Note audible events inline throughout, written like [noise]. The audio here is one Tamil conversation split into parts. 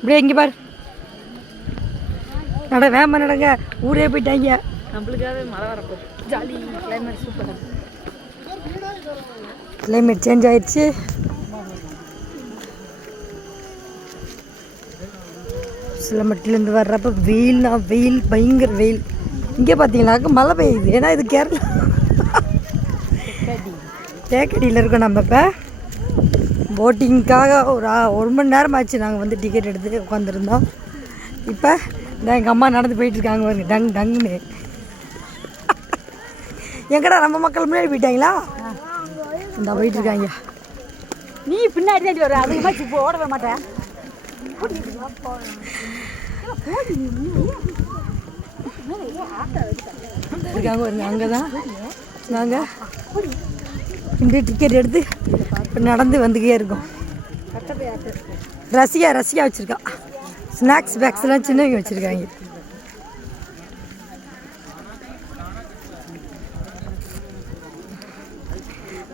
இப்படியே இங்கே பாரு. நட வேம நடங்க. ஊரே போயிட்டாங்க. நம்மளுக்காகவே மழை வரப்போகுது. ஜாலி கிளைமேட் சூப்பராக கிளைமேட் சேஞ்ச் ஆயிடுச்சு. சிலம்பட்டிலேருந்து வர்றப்ப வெயில்னா வெயில் பயங்கர வெயில். இங்கே பார்த்தீங்கன்னாக்க மழை பெய்யுது. ஏன்னா இது கேரளா. தேக்கடியில் இருக்கோம் நம்ம இப்போ. போட்டிங்க்காக ஒரு ஒரு மணி நேரம் ஆச்சு நாங்கள் வந்து டிக்கெட் எடுத்து உட்காந்துருந்தோம் இப்போ இந்த எங்கள் அம்மா நடந்து போயிட்டு இருக்காங்க பாருங்க. டங் டங்குன்னு. [laughs] எங்கடா நம்ம மக்கள் முன்னாடி போயிட்டாங்களா? இந்த போயிட்டு இருக்காங்க நீ பின்னாடி தான் வர. அதிகமாக இப்போ ஓட வர மாட்டேன். இருக்காங்க அங்கே தான் நாங்கள் இந்த டிக்கெட் எடுத்து இப்போ நடந்து வந்துக்கே இருக்கோம். ரசிகா ரசிகா வச்சுருக்கா. ஸ்நாக்ஸ் பேக்ஸ்லாம் சின்னவங்க வச்சுருக்காங்க.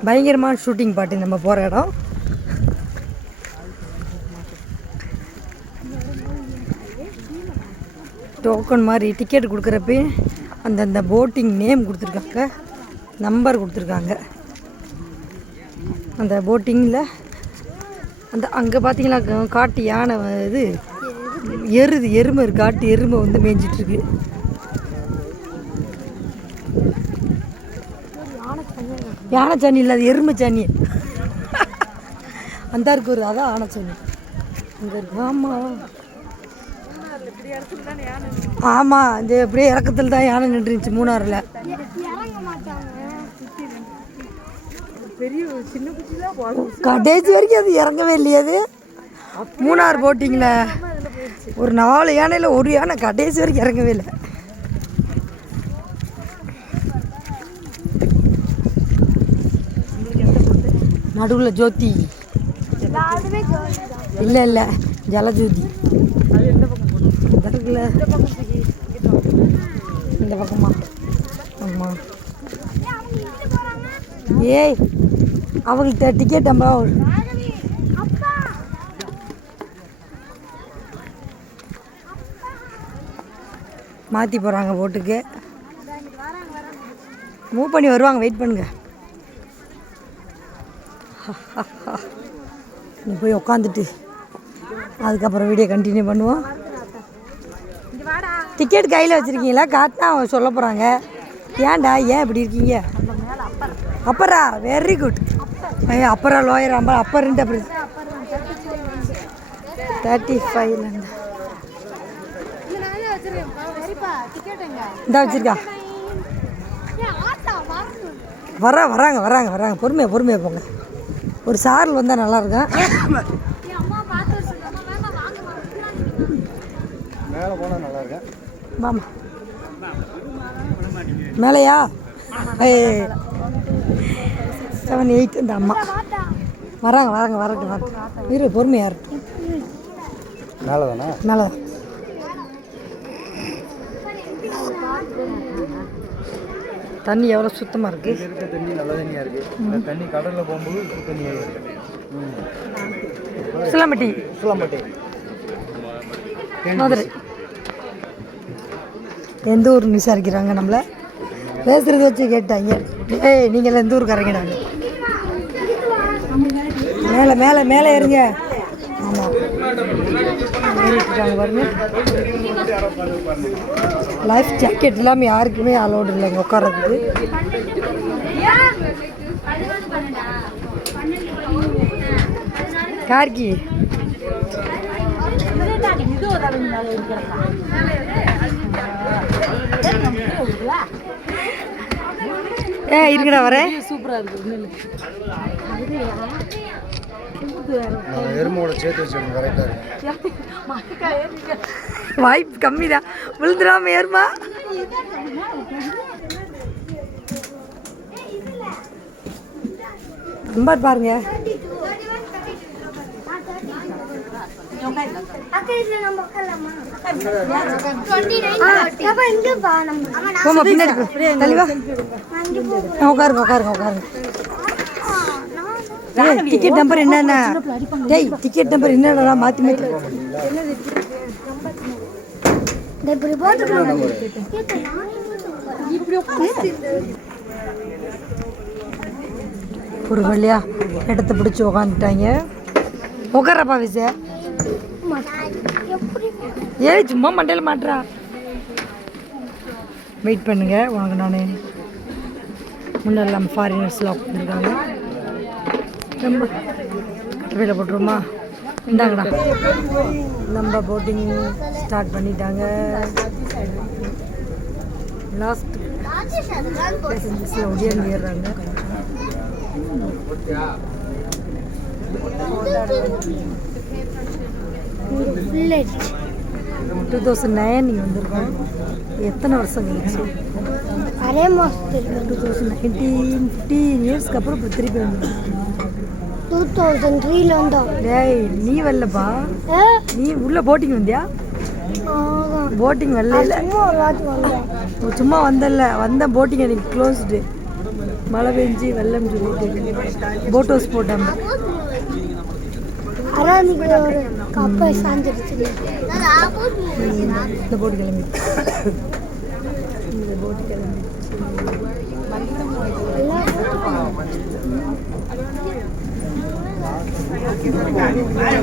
பயங்கரமான ஷூட்டிங் பாட்டு நம்ம போகிற இடம். டோக்கன் மாதிரி டிக்கெட் கொடுக்குறப்ப அந்தந்த போட்டிங் நேம் கொடுத்துருக்காங்க. நம்பர் கொடுத்துருக்காங்க. அந்த போட்டிங்கில் அந்த அங்கே பார்த்தீங்களா காட்டு யானை இது எருது எருமை காட்டு எருமை வந்து மேய்ஞ்சிட்ருக்கு. யானை சாணி இல்லை அது எருமை சாணி [laughs] அந்த இருக்கு ஒரு அதான் ஆனை சாணி அங்கே இருக்கு ஆமாம் ஆமாம் இந்த அப்படியே இறக்கத்தில் தான் யானை நின்றுச்சு மூணாறில் பெரிய சின்ன குச்சி தான் போகும் கடைசி வரைக்கும் அது இறங்கவே இல்லையே அது. மூணார் போட்டிங்கில் ஒரு நாலு யானையில் ஒரு யானை கடைசி வரைக்கும் இறங்கவே இல்லை. நடுவில் ஜோதி. இல்லை இல்லை. ஜலஜோதி. இருக்குல்ல இந்த பக்கமா ஆமாம் ஏய் அவங்கள்ட்ட டிக்கெட் நம்ம மாற்றி போகிறாங்க போட்டுக்கு மூவ் பண்ணி வருவாங்க வெயிட் பண்ணுங்க. நீ போய் உக்காந்துட்டு அதுக்கப்புறம் வீடியோ கண்டினியூ பண்ணுவோம். டிக்கெட் கையில் வச்சுருக்கீங்களா? காட்டினா அவங்க சொல்ல போகிறாங்க ஏன்டா ஏன் இப்படி இருக்கீங்க? அப்பரா வெரி குட் ஐயா அப்பரா லோயர் அம்பா அப்பர்ன்ட்டு அப்படி தேர்ட்டி ஃபைவ் இந்த வச்சிருக்கா. வர வராங்க வராங்க வராங்க. பொறுமையாக பொறுமையாக போங்க. ஒரு சாரல் வந்தால் நல்லா இருக்கும் மேலே மேலையா? செவன் எயிட் இந்த அம்மா. வராங்க வராங்க வரட்டும் வரட்டும். இரு பொறுமையாக இருக்கட்டும் மேலே தானே நல்லா தண்ணி எவ்வளோ சுத்தமாக இருக்குது இங்கே இருக்க தண்ணி நல்ல தண்ணியாக இருக்குது தண்ணி கடலில் போகும்போது தண்ணியாக இருக்குது சிலம்பட்டி. உசிலம்பட்டி மதுரை. எந்த ஊர்னு விசாரிக்கிறாங்க நம்மளை? பேசுறது வச்சு கேட்டாங்க. ஏய் நீங்கள் எந்த ஊருக்காரங்கடாங்க மேலே மேலே மேலே ஏறுங்க. ஆமாம் லைஃப் ஜாக்கெட் இல்லாமல் யாருக்குமே அலோடு இல்லைங்க உட்கார்றதுக்கு. கார்கி. இது ஒரு அளவு மேலே இருக்கிறதா ஏ இருக்கடா வரேன். எருமோட சேர்த்து கரெக்டாக இருக்கு. வாய்ப்பு கம்மி தான் விழுந்துடாம ஏறுமா. நம்பர் பாருங்க. போமா பின்னாடி போ. தள்ளி வா உட்காருங்க உட்காருங்க உட்காருங்க டிக்கெட் நம்பர் என்னென்ன டேய் டிக்கெட் நம்பர் என்னடா மாற்றி மாற்றி ஒரு வழியா இடத்த பிடிச்சி உக்காந்துட்டாங்க உட்காரப்பா விச ஏய் சும்மா மண்டையில் மாட்டுறா வெயிட் பண்ணுங்க உனக்கு நான் முன்னெல்லாம் ஃபாரினர்ஸ்லாம் உட்காந்துருக்காங்க ரொம்ப கட்டவையில் போட்டுருமா இந்தாங்கடா. நம்ம போட்டிங் ஸ்டார்ட் பண்ணிட்டாங்க. லாஸ்ட் பேசஞ்சர்ஸில் ஒடியாந்து ஏறுறாங்க டூ தௌசண்ட் நைன் நீங்கள் வந்திருக்கோம் எத்தனை வருஷம் கழிச்சு? அரே மாதத்துக்கு டூ தௌசண்ட் நைன்டீன் ஃபிஃப்டீன் இயர்ஸ்க்கு அப்புறம் இப்போ திருப்பி வந்துருக்கோம் டூ தௌசண்ட் த்ரீல வந்தோம் டேய் நீ வரலப்பா. நீ உள்ள போட்டிங் வந்தியா. போட்டிங் வரல. இல்லை சும்மா சும்மா வந்தல வந்த போட்டிங் எனக்கு க்ளோஸ்டு மழை பெஞ்சு வெள்ளம் சொல்லிட்டு. போட் ஹவுஸ் போட்டாங்க கப்பை சாஞ்சிருச்சு இந்த போட்டு கிளம்பி இந்த போட்டு கிளம்பி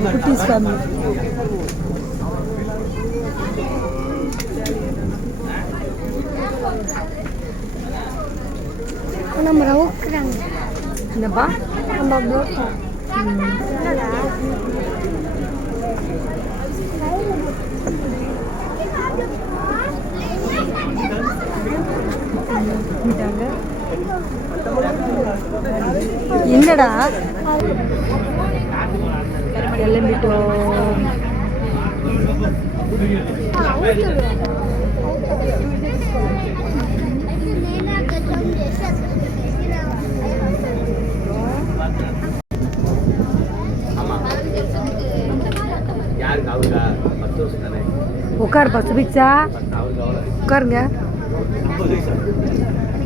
குட்டீஸ் ஃபேமிலி நம்ம ரவுக்குறாங்க என்னப்பா நம்ம போட்டோம் பண்ணிட்டாங்க என்னடா? கிளம்பிட்டோம் யாருக்கு அவருக்கா பத்து உட்காருங்க.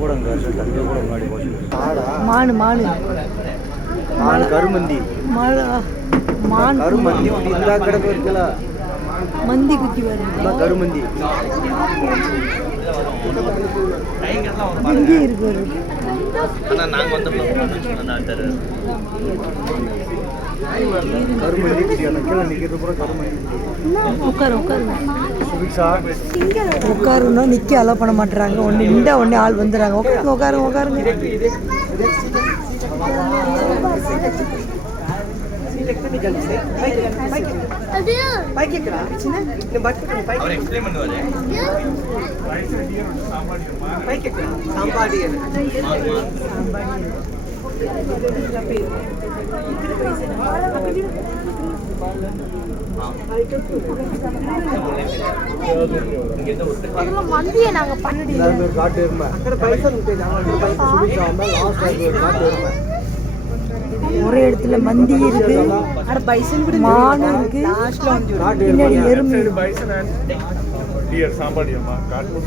கூட அங்கே தம்பி கூட முன்னாடி போச்சு மானு மானு. மான் கருமந்தி. மான் கருமந்தி இந்த கிடக்கு இருக்குல்ல மந்தி குத்தி அதான் கருமந்தி. இங்கே இருக்கு ஒரு. கருமந்தி குட்டி கீழே நிற்கிறது கருமந்தி உட்காரு உட்காருங்க. உட்காருன்னா நிற்க அலோவ் பண்ண மாட்டுறாங்க ஒன்று நின்றா ஒன்று ஆள் வந்துடுறாங்க. உட்காருங்க உட்காருங்க உட்காருங்க. மந்தியை பண்ணி எல்லாருமே காட்டு எருமை. சுபிக்ஷா வந்தால் லாஸ்ட் காட்டு எருமை. ஒரே இடத்துல மந்தி இருக்கு. மானு இருக்கு. பின்னாடி எருமை. டியர் சாம்பாடி அம்மா காட்டு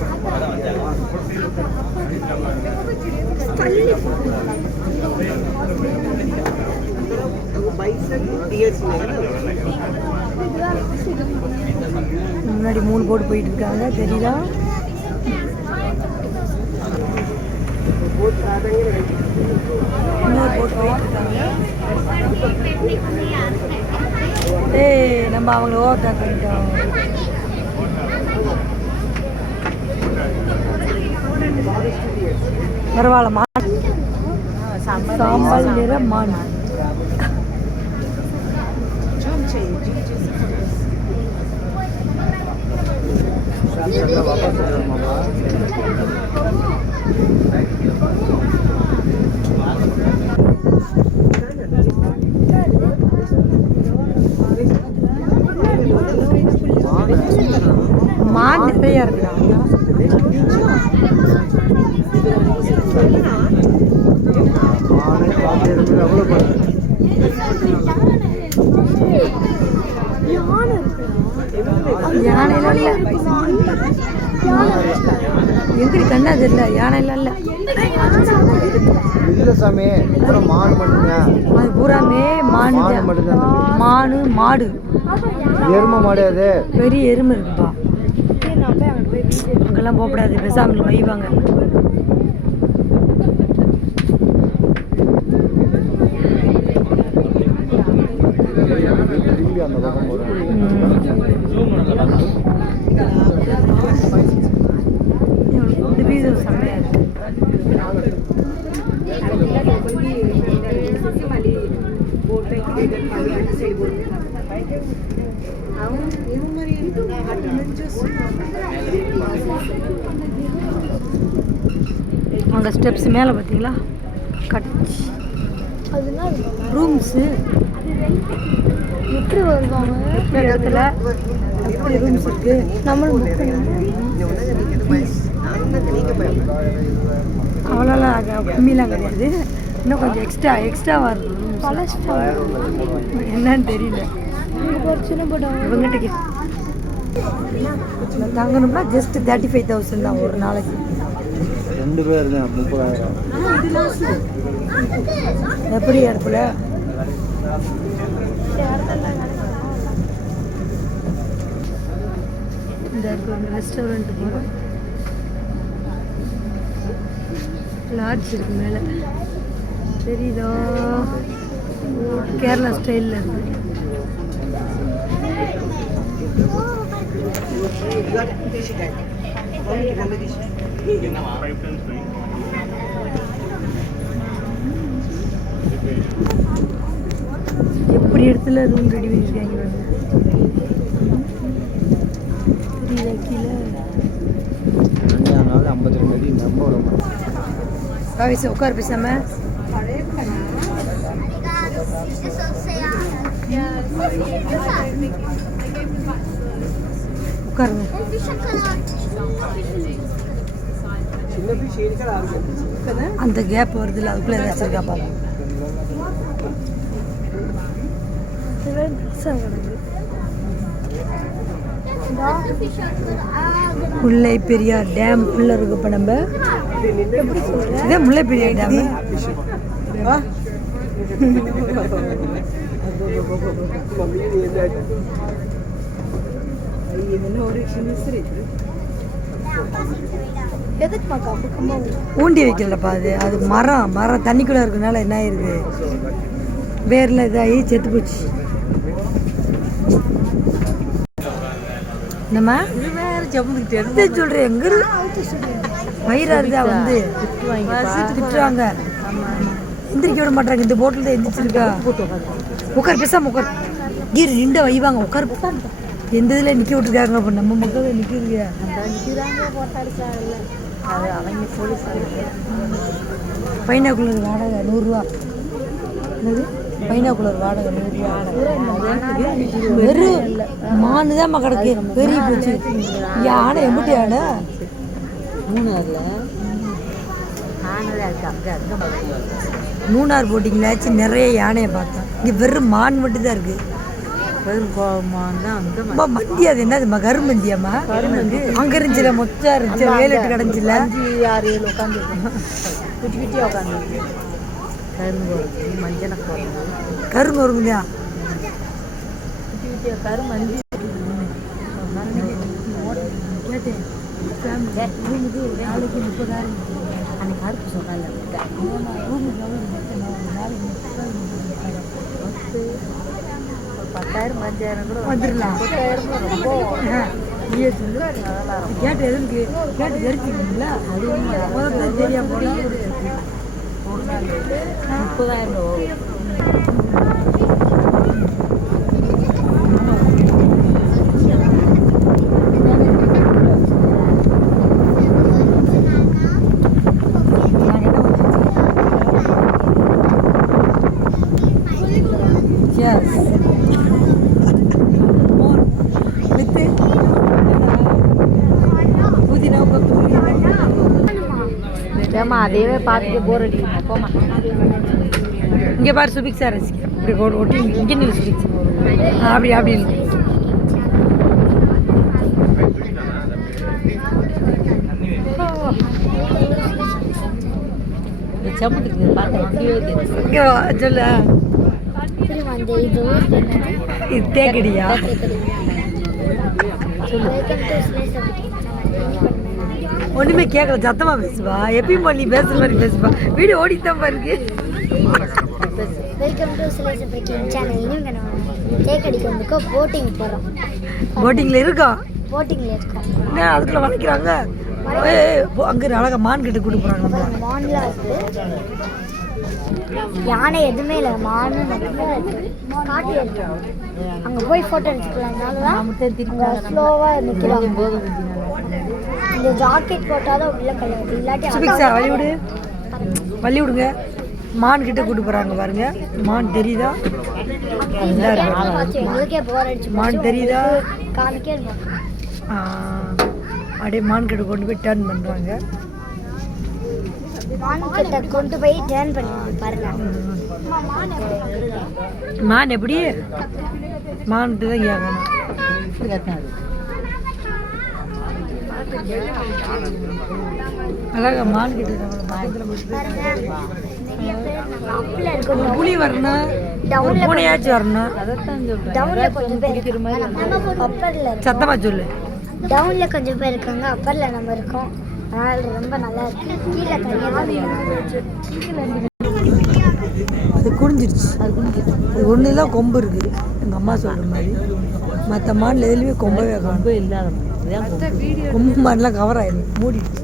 முன்னாடி மூணு போட்டு போயிட்டு இருக்காங்க தெரியுதா? இன்னொரு ஏய் நம்ம அவங்கள ஓவர்டேக் பண்ணிட்டோம். பரவாயில்ல மான் சாம்பல் நிற மான் வாபஸ் மாமா மான் நிறைய இருக்குடா மானே காட்டு எருமை எவ்வளோ பாருங்க யானையில இல்ல எந்திரி கண்ணா தெரியல யானையில இல்ல இல்லை சாமி அப்புறம் மான் மட்டுங்க அது பூராமே மானு மான் தான். மட்டும்தான் மானு மாடு எருமை மாடு அது. பெரிய எருமை இருக்குப்பா. அங்கெல்லாம் போகக்கூடாது பேசாமல் வைவாங்க திரும்பி அந்த பக்கம் போகிறேன் இந்த வீடு செம்மையா இருக்கு அங்கே ஸ்டெப்ஸ் மேலே பார்த்தீங்களா கட். அதெல்லாம் ரூம்ஸு எப்படி வருவாங்க இந்த இடத்துல? எப்படி ரூம்ஸ் இருக்கு? நம்மளும். அவ்வளோலாம் அது கம்மிலாம் கிடையாது. இன்னும் கொஞ்சம் எக்ஸ்ட்ரா எக்ஸ்ட்ரா வருது பல என்னன்னு தெரியல. இவங்ககிட்ட தங்கணும்னா ஜஸ்ட் தேர்ட்டி ஃபைவ் தௌசண்ட் தான் ஒரு நாளைக்கு. ரெண்டு பேர் தான் முப்பதாயிரம். எப்படி இடத்துல இந்த ரெஸ்டாரண்ட் போகிறோம் லாட்ஜ் இருக்கு. மேலே. தெரியுதா? கேரளா ஸ்டைலில் இருக்கு. எப்படி இடத்துல ரூம் ரெடி பண்ணியிருக்காங்க கீழே. அதனால ஐம்பத்தி ரெண்டு அடி காவிச உட்கார் பேசாம. உட்காருங்க. அந்த கேப் வருதுல்ல அதுக்குள்ள ஏதாச்சும் இருக்கா கிடக்கு முல்லை பெரியார் டேம் உள்ள இருக்கு இப்போ நம்ம. இதே முல்லை பெரியார் [laughs] டேம் பக்கமா ஊண்டி வைக்கலப்பா அது. அது மரம் மரம் தண்ணிக்குள்ள இருக்கனால என்ன ஆயிருது வேர்ல இதாகி செத்து போச்சு. என்னம்மா? தெரிஞ்சு சொல்றேன் எங்க இருக்கு வயிறா இருந்தா வந்து? திட்டுறாங்க. எந்திரிக்க விட மாட்டாங்க. இந்த போட்டில் தான் எந்திரிச்சிருக்கா? உட்கார் பேசாம உட்கார். கீர் நின்று வைவாங்க. உட்கார். எந்த இதில் நிற்க விட்டுருக்காங்க அப்போ? நம்ம மக்கள் நிற்கிறீங்க பைனாக்குலர் வாடகை நூறுரூவா. என்னது? பைனாக்குலர் வாடகை நூறுரூவா. வெறும் மானு தான் கிடக்கு. பெரிய போச்சு. யானை எம்பிட்டு யானை மூணார் போட்டிங்களாச்சும் நிறைய யானையை பார்த்தோம். இங்கே வெறும் மான் மட்டும் தான் இருக்கு அம்மா, மந்தி அது என்னதும்மா கருமந்தியாம்மா? அங்க இருந்துச்சுல மொத்தம் இருந்துச்சு வேலைட்டு கிடந்துச்சுல? ஆறு ஏழு உட்காந்து குட்டி குட்டியாக உட்காந்து கரும்பு மஞ்சள் கரும்பு வருங்கயா குட்டி குட்டியாக கருமந்தி. கேட்டேன். ரூமுக்கு நாளைக்கு முப்பதாயிரம். அன்னைக்கு கருப்பு சொன்னால ரூமுக்கு எவ்வளோ ஒரு நாளைக்கு முப்பதாயிரம் ஒரு பத்தாயிரம் அஞ்சாயிரம் கூட வந்துடலாம். பத்தாயிரம் ரொம்ப கேட்டு எதுக்கு? கேட்டு தெரிஞ்சுக்கீங்களா அது முதல்ல முப்பதாயிரம் ரூபா ஏமா அதேவே பார்த்துட்டு போர் அடிக்குமா போமா இங்கே பாரு சுபிக்ஷா ரசிக்க இப்படி ஒ- ஒட்டி இங்கே நில் சுபிக் சார் அப்படி அப்படி நில்லு. தேக்கடியா? சொல்லு ஒன்றுமே கேட்கல சத்தமா பேசுவா? எப்பயும் போல நீ பேசுற மாதிரி பேசுவா? வீடியோ ஓடித்தான் பாருக்கு வெல்கம் டு ஸ்லேஸ் பிரேக்கிங் சேனல் இன்னும் கனவு தேக்கடிக்கு வந்துக்கோ போட்டிங் போகிறோம் போட்டிங்கில் இருக்கோம் போட்டிங்கில் இருக்கோம். என்ன அதுக்குள்ள வளைக்கிறாங்க? அங்க இரு, அழகா மான் கிட்ட கூட்டு. அப்புறம் மான்லாம் இருக்கு. யானை எதுவுமே இல்லை மான் காட்டு அங்கே போய் ஃபோட்டோ எடுத்துக்கலாம்னால தான் அங்கே ஸ்லோவாக நிற்கிறாங்க இந்த ஜாக்கெட் போட்டால் தான் உள்ள கலர் இல்லாட்டி சுபிக்ஷா வழி விடு வழி விடுங்க. மான் கிட்ட கூட்டு போறாங்க பாருங்க. மான் தெரியுதா? மான் தெரியுதா? அப்படியே மான் கிட்ட கொண்டு போய் டர்ன் பண்றாங்க. மான் கிட்ட கொண்டு போய் டேர்ன் பண்ணி பாருங்க. மான் எப்படி? மான்ட்டு தான் கேட்கணும். அழகா மான் கிட்ட புலி வரணும் பூனையாச்சும் வரணும் டவுன்ல கொஞ்சம் பேர் இருக்காங்க அப்பர்ல சத்தமா சொல்லு. டவுன்ல கொஞ்சம் பேர் இருக்காங்க அப்பர்ல நம்ம இருக்கோம். அதனால ரொம்ப நல்லா இருக்கு. கீழே தனியாக அது குனிஞ்சிருச்சு. அது ஒன்று தான் கொம்பு இருக்குது எங்கள் அம்மா சொல்கிற மாதிரி. மற்ற மானில் எதுலேயுமே கொம்பவே காணும் ரொம்ப இல்லாத கொம்பு. மாடெலாம் கவர் ஆயிடும் மூடிடுச்சு.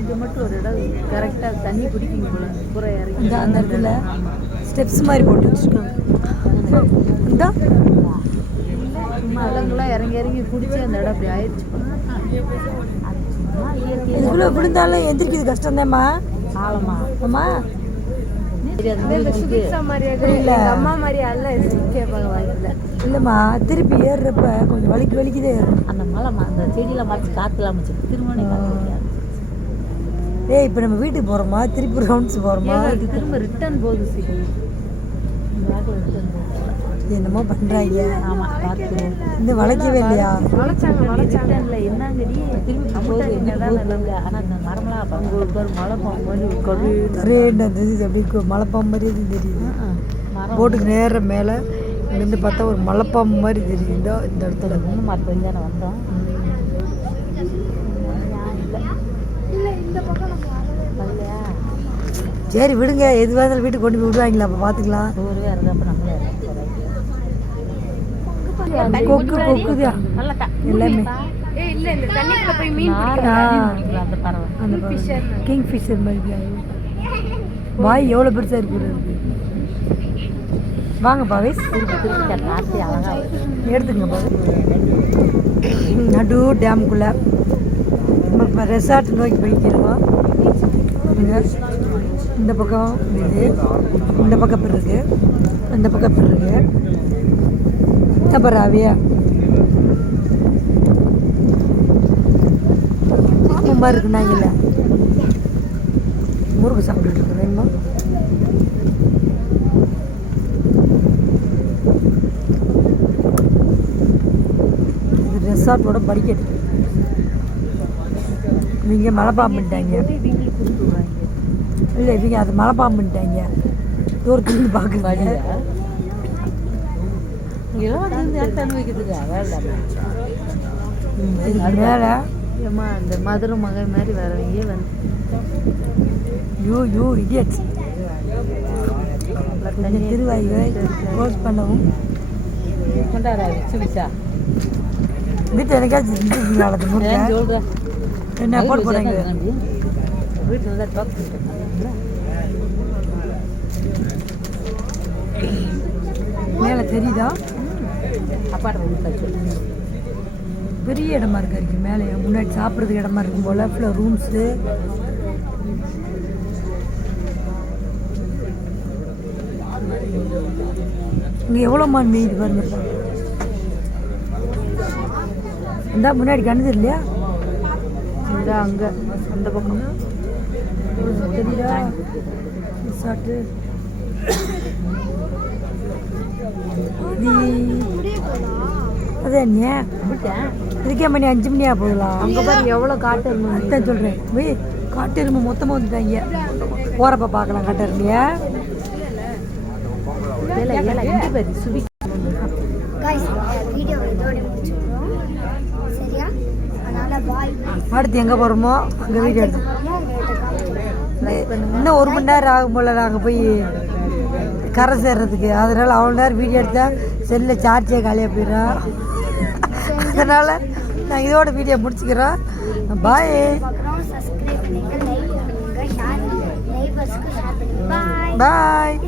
இது மட்டும் ஒரு இடம் கரெக்டாக தண்ணி பிடிக்கும் போல. பூரா இறங்கி. இந்த அந்த இடத்துல ஸ்டெப்ஸ் மாதிரி போட்டு வச்சுருக்காங்க. இந்த. சும்மா அதங்களாம் இறங்கி இறங்கி குடிச்சு அந்த இடம் அப்படி ஆயிடுச்சு இதுக்குள்ளே விழுந்தாலும் எந்திரிக்கிறது ஆழமா அம்மா. தெரியாது மியூசிக்கு புரியல அம்மா மாதிரி அல்ல கேட்பாங்க வாய்ப்பில் இல்லைம்மா திருப்பி ஏறுறப்ப கொஞ்சம் வலிக்கு வலிக்குதே ஏறும் அந்த மலை அந்த செடியில மறைச்சு காத்துல அமைச்சு திருமணி ஏய் இப்போ நம்ம வீட்டுக்கு போகிறோமா திருப்பி ரவுண்ட்ஸ் போகிறோமா திரும்ப ரிட்டர்ன் போகுது சரி ரிட்டர்ன் போகுது. என்னமோ பண்ணுறாங்க ஆமா பார்த்து இன்னும் வளைக்கவே இல்லையா? ரிட்டர்ன்ல என்னங்கடி? திரும்பி போகுது என்னதான் இல்லை ஆனா அந்த மரம்லாம் அப்ப அங்க ஒரு பேர் மலை மாதிரி இது தெரியுது? போட்டுக்கு நேர மேலே இங்கேருந்து பார்த்தா ஒரு மலைப்பாம்பு மாதிரி தெரியுது. இந்த இந்த இடத்துல. இன்னும் வந்து தானே வந்தோம். சரி விடுங்க. எதுவாக இருந்தாலும் வீட்டுக்கு கொண்டு போய் விடுவாங்களா? அப்போ பார்த்துக்கலாம் ஒரு வேறு அப்போ நம்மளே கொக்கு கொக்குதான் நல்லா எல்லாமே. கிங் ஃபிஷர் மாதிரி. வாய் எவ்வளோ பெருசாக இருக்குது இருக்கு. வாங்க பாவேஸ். எடுத்துங்க நடு டேமுக்குள்ளே நம்ம இப்போ ரெசார்ட் நோக்கி போய்க்கிறோம் இந்த பக்கம் இது. இந்த பக்கம் இப்படி இருக்கு இந்த பக்கம் இப்படி இருக்கு அப்புறம் அவையா மாதிரி இருக்குனாங்கல்ல முருகு சாப்பிட்டுட்டு இருக்கேன் வேணுமா இது ரெசார்ட்டோட படிக்கட்டு. இவங்க மலைப்பாம்புட்டாங்க இவங்களுக்கு இல்லை இவங்க அது மலைப்பாம்புட்டாங்க தூரத்துலேருந்து பார்க்குறாங்க வழியா மேலே ஏம்மா அந்த மதுரை மகை மாதிரி வரவங்க வந்து யூ யூ இடியட்ஸ் இந்த க்ளோஸ் பண்ணவும் கொண்டாடா வீட்டில் எனக்காச்சும் என்ன போட்டு போகிறாங்க வீட்டில் தான் டாக் மேலே தெரியுதா அப்பாட்ட வீட்டில் பெரிய இடமா இருக்கா இருக்கு மேலே. முன்னாடி சாப்பிட்றதுக்கு இடமா இருக்கும் போல். ஃபுல்லாக ரூம்ஸு இங்கே எவ்வளோ மான் மேயுது பாருங்க. இந்த முன்னாடி கண்டுது இல்லையா? இந்த அங்கே அந்த பக்கம். தெரியுதா? சாட்டு [coughs] அது என்ன? இதுக்கே மணி அஞ்சு மணியா போகலாம் அங்கே பாரு எவ்வளோ காட்டு இருந்தோம் அதான் சொல்கிறேன் போய் காட்டு எருமை மொத்தமாக வந்துட்டாங்க. போகிறப்ப பார்க்கலாம் காட்டு எருமையா. பாய் அடுத்து எங்கே போகிறோமோ அங்கே வீடியோ எடுத்து. இன்னும் ஒரு மணி நேரம் ஆகும் போல் நாங்கள் போய். கரை சேர்றதுக்கு. அதனால் அவ்வளோ நேரம் வீடியோ எடுத்தால் செல்லில் சார்ஜே காலியாக போயிடும் அதனால் நாங்கள் இதோட வீடியோ முடிச்சுக்கிறோம் பாய் பாய்